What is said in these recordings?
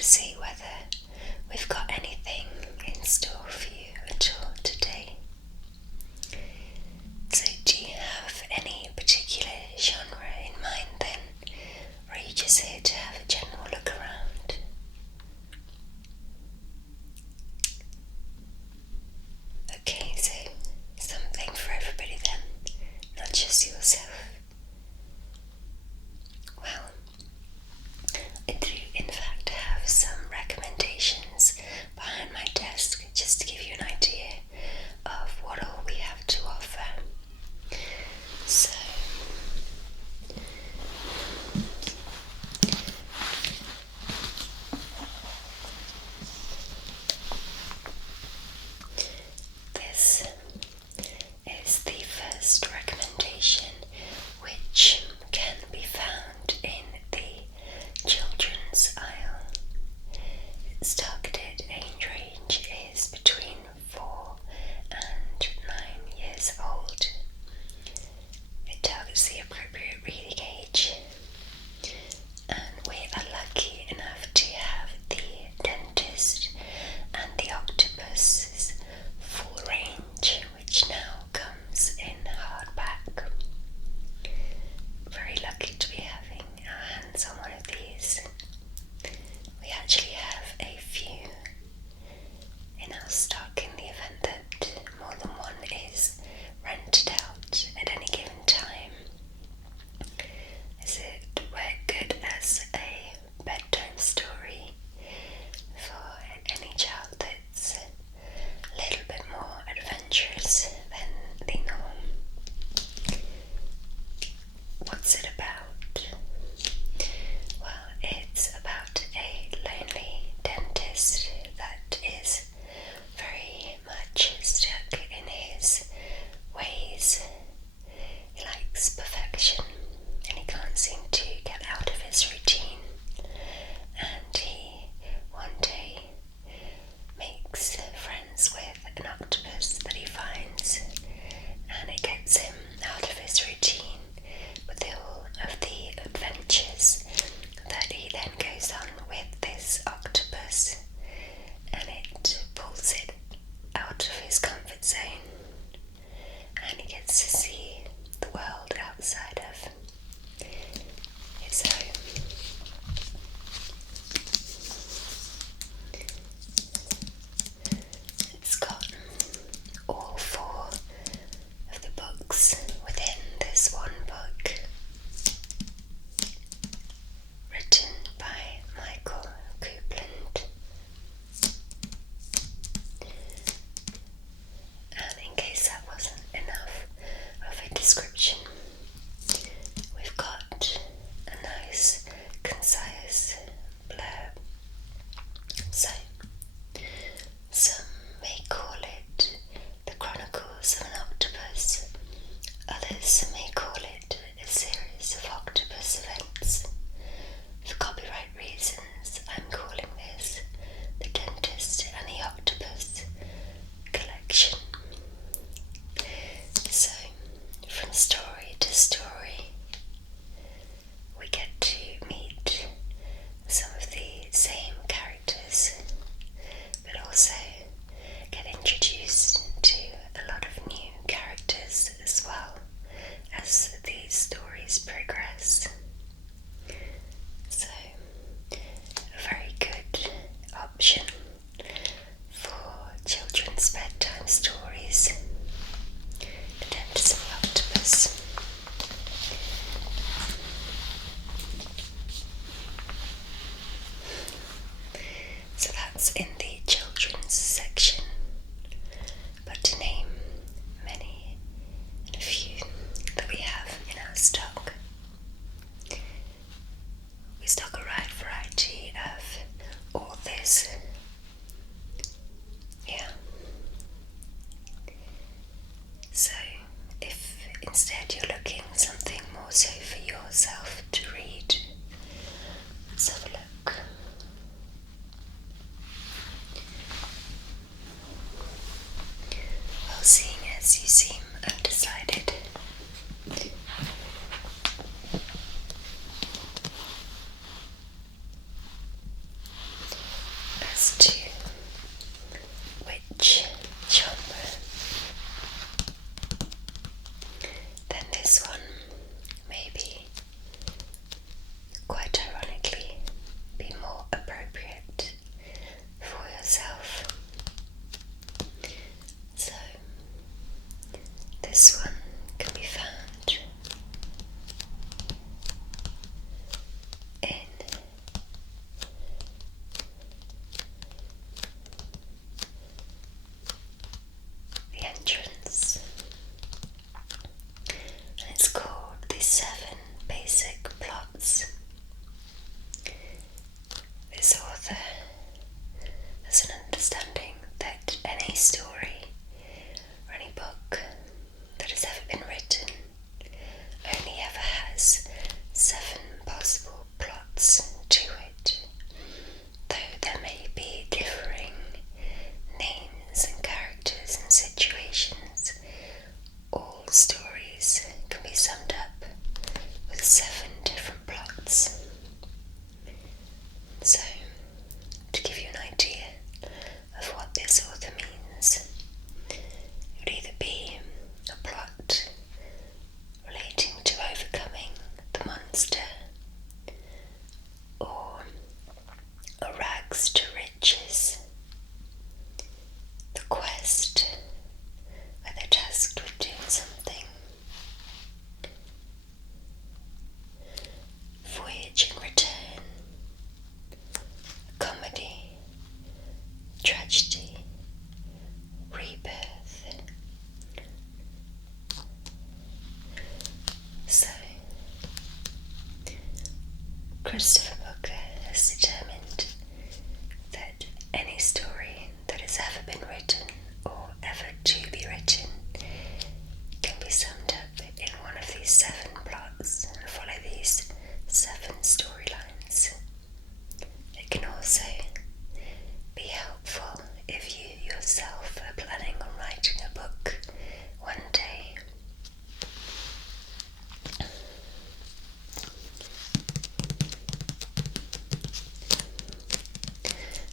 to see whether we've got anything in store for you at all today. So do you have any particular genre in mind then, or are you just here to have a general look around? Okay, so something for everybody then, not just yourself. Well, I do in fact have some recommendations behind my desk just to give you an idea of what all we have to offer. So, this is the first recommendation, which can be found in the children's aisle. Its targeted age range is between 4 and 9 years old. It targets the appropriate reading age, and we are lucky enough to have the Dentist and the Octopus's full range, which now comes in hardback. Very lucky to be having our hands on one of these. We actually have a few in our stock in the event that more than one is rented out at any given time, as it work good as a bedtime story for any child that's a little bit more adventurous than the norm. What's it about? Well, it's about a lonely dentist that is very much stuck in his ways. He likes perfection and he can't seem to get out of his routine, and he one day makes friends with an octopus that he finds, and it gets him out of his routine with all of the adventures that he then goes on with this octopus, and it pulls it out of his comfort zone, and he gets to see the world outside of his home. It's got all 4 of the books within this one book, written by Michael Coupland. And in case that wasn't enough of a description, we've got a nice, concise blurb. So, some may call it the Chronicles of an Octopus, others may call it a series of octopus events. For copyright reasons, I'm calling this the Dentist and the Octopus Collection. So, from story to story, we get to meet some of the same characters, but also get introduced to a lot of new characters as well as these stories progress. So, a very good option for children's bedtime stories. The Dentist and the Octopus. So that's in the children's section, but to name many and a few that we have in our stock, we stock a wide variety of authors. Yeah. So if instead you're looking something more so for yourself to read, let's have a look. Well, seeing as you seem undecided, as to which genre, then this one may be, quite ironically, be more appropriate for yourself. So this one can be found in the entrance, and it's called the 7 Basic Plots. This author has an understanding that any story or any book that has ever been written only ever has 7 possible plots to it, though there may be differing names and characters and situations. All stories can be summed up with 7 different plots. So, to give you an idea of what this author means, it would either be a plot relating to overcoming the monster, or a rags to riches, the quest, where they're tasked with doing something, voyage and return, comedy, tragedy, rebirth. So, Christopher Booker has determined that any story that has ever been written or ever to be written can be summed up in one of these 7 plots and follow these 7 storylines. It can also be helpful if you yourself are planning on writing a book one day.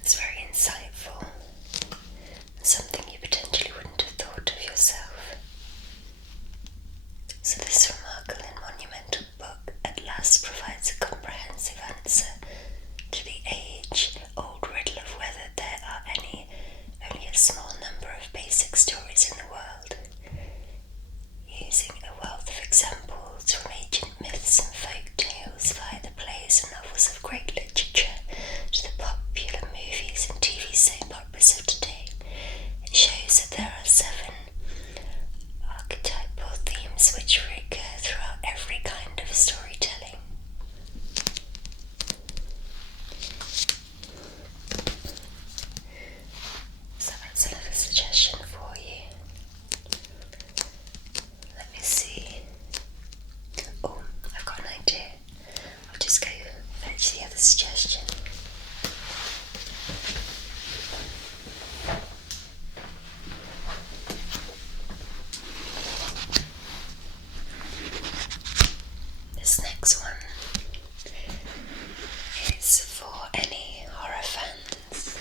It's very insightful and something you potentially wouldn't have thought of yourself. So this remarkable and monumental book at last provides a comprehensive answer to the age-old riddle of whether there are only a small number of basic stories in the world, using a wealth of examples from ancient myths and folk tales via the plays and novels of great literature to the popular movies and TV soap operas of today. It shows that there are 7 archetypal themes which recur throughout every kind of storytelling. So that's another suggestion for you. Let me see. Oh, I've got an idea. I'll just go fetch the other suggestion. This next one is for any horror fans.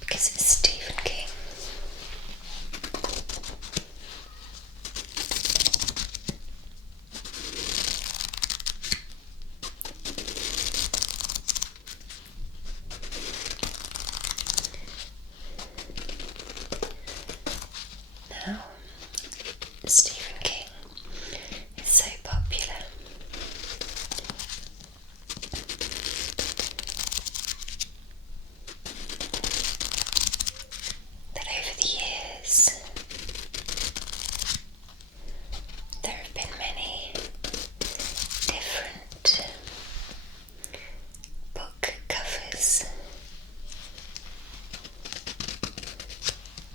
Because it's Stephen King. Now, Stephen King is so popular that over the years there have been many different book covers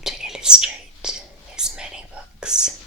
to illustrate his many books.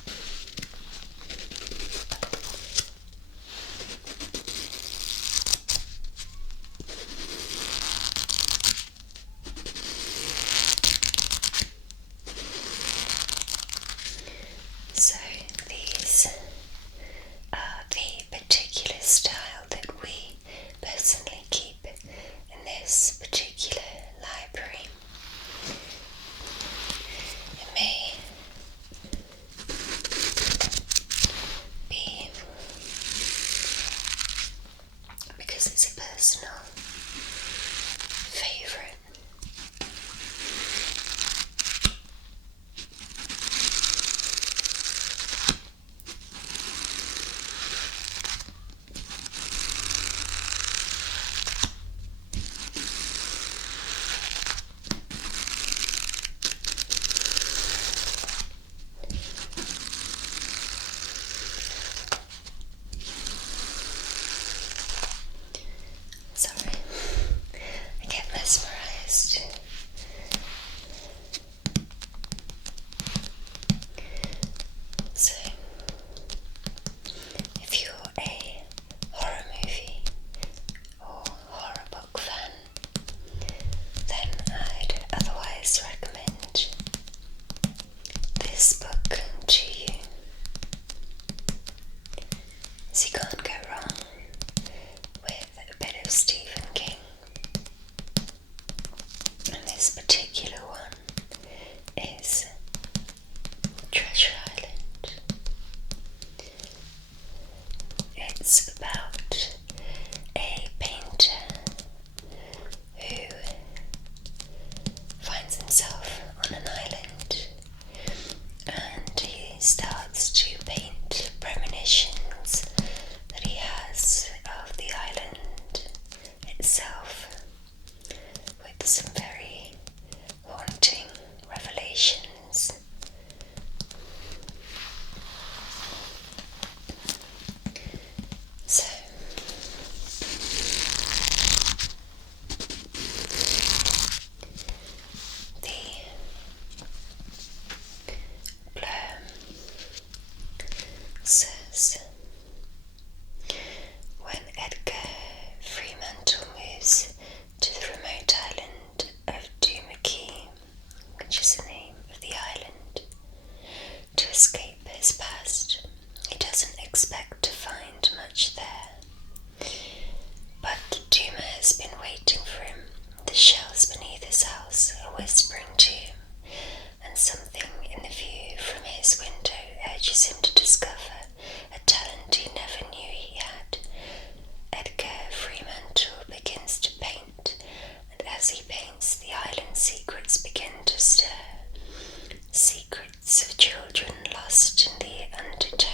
children lost in the undertow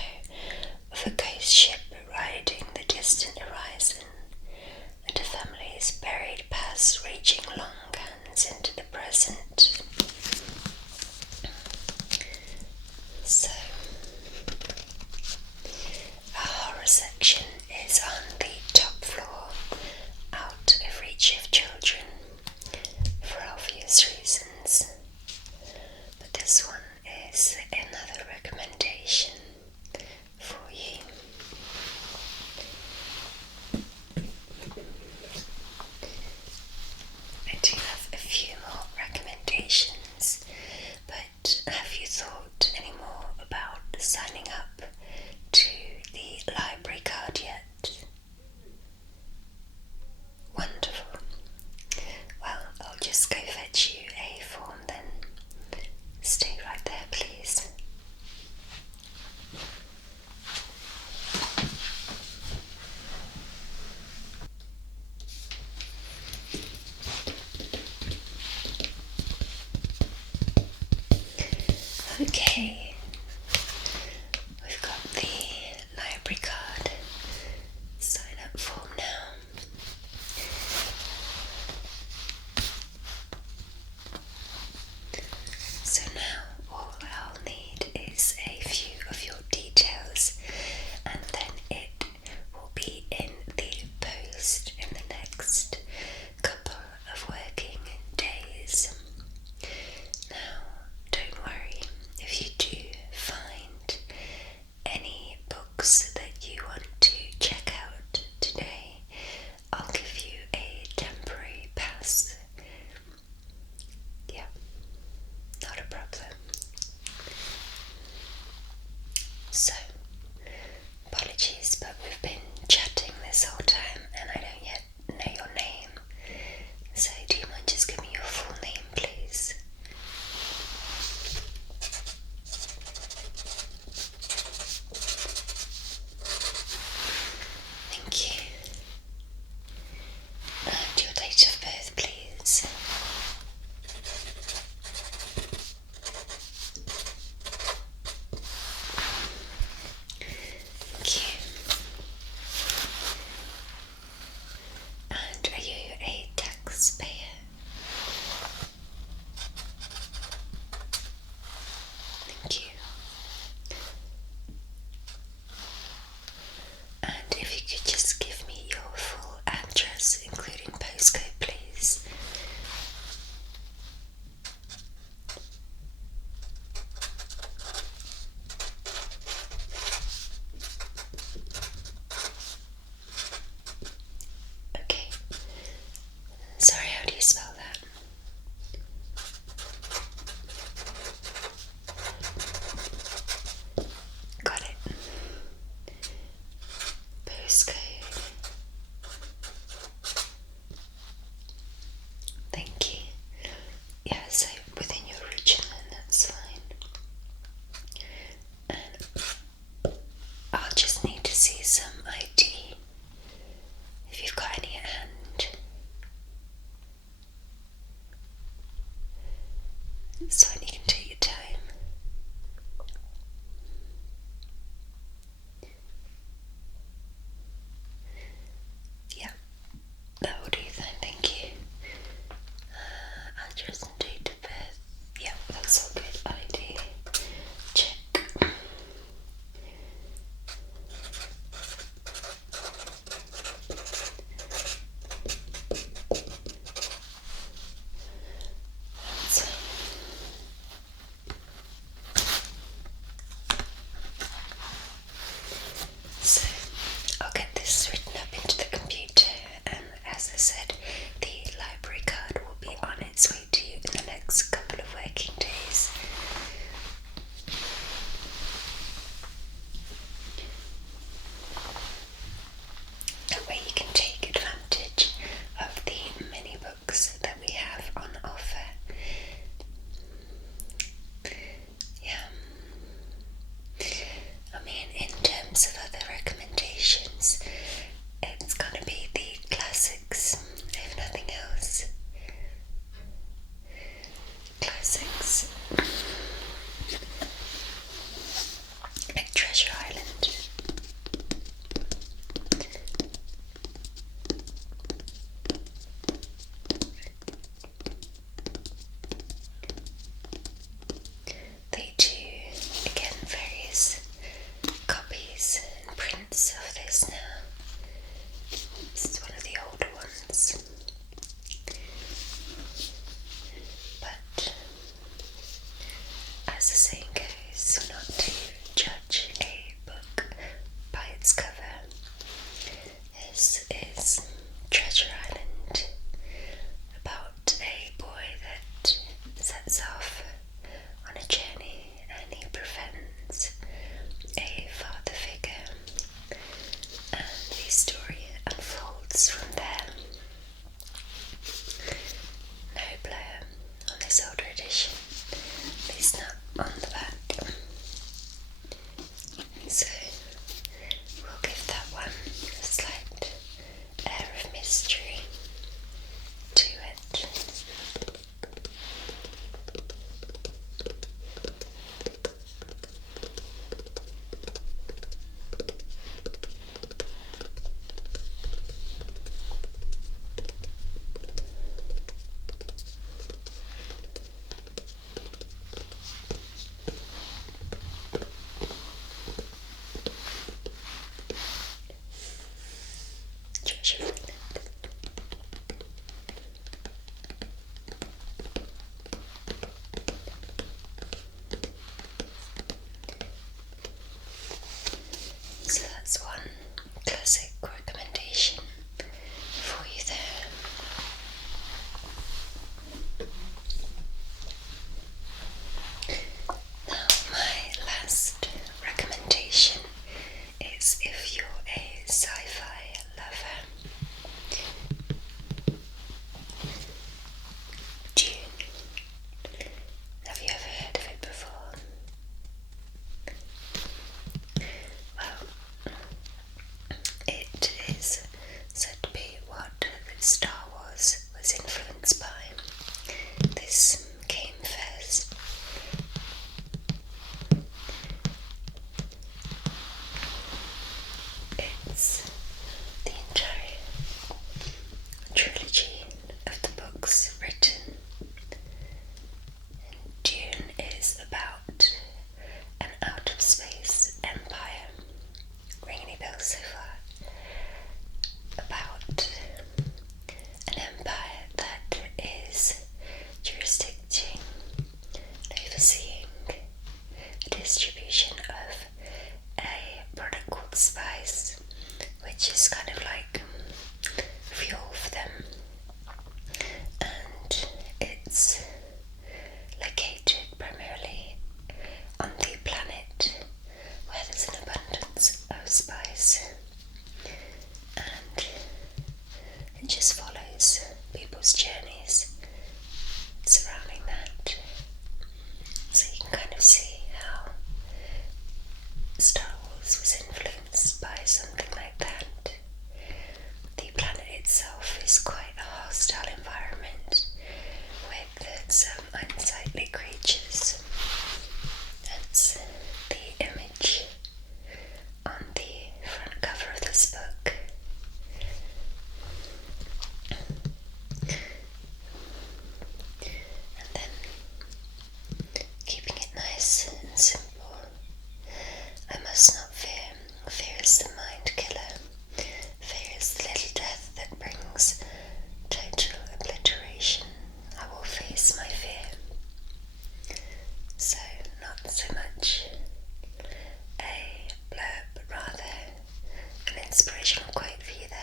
of a ghost ship riding the distant horizon, and a family's buried past reaching long hands into the present. So, our horror section is on the top floor, out of reach of children, for obvious reasons. But this one is another recommendation for you. I do have a few more recommendations, but have you thought any more about signing up to the library card yet? Wonderful. Well, I'll just go fetch you a form then. Stay right there, please. Okay, we've got the library card sign up form now. So now all I'll need is a few of your details, and then it will be in the post in the next couple of working days. Now, don't worry if you do find any books that you want to check out today. I'll give you a temporary pass. Yeah, not a problem. So, apologies, but we've been chatting this whole time and I don't yet know your name. So, do you mind just giving me your full name, please? Thank you. And your date of birth, please. distribution of a product called Spice, which is kind of like fuel for them, and it's located primarily on the planet where there's an abundance of spice, and it just follows people's journeys surrounding that. So you can kind of see how Star Wars was influenced by something like that. The planet itself is quite a hostile environment with some unsightly creatures. That's the image on the front cover of this book. And then, keeping it nice and simple, I must not fear. Fear is the mind killer. Fear is the little death that brings total obliteration. I will face my fear. So, not so much a blurb, but rather an inspirational quote for you there.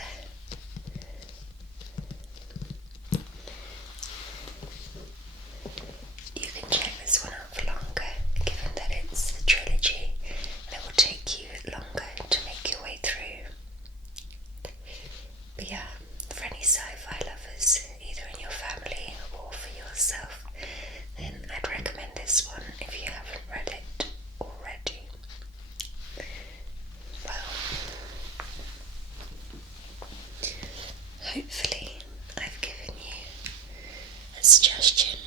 You can check this one out for longer, given that it's the trilogy, and it will take you longer to make your way through. But yeah, for any sci-fi lovers, either in your family or for yourself, then I'd recommend this one if you haven't read it already. Well, hopefully I've given you a suggestion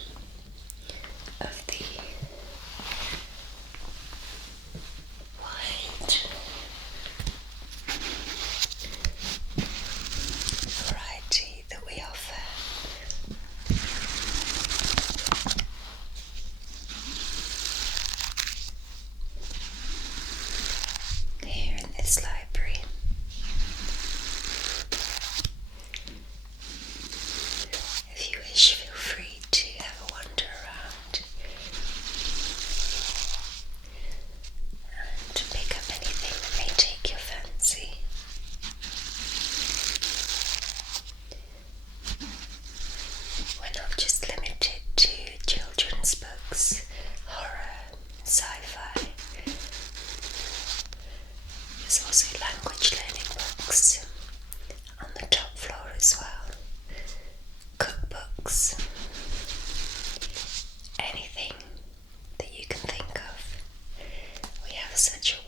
of the wide variety that we offer. Here in this library. If you wish, feel free to have a wander around and pick up anything that may take your fancy. We're not just limited to children's books, horror, sci-fi. There's also language learning books on the top floor as well. Cookbooks. Anything that you can think of. We have such a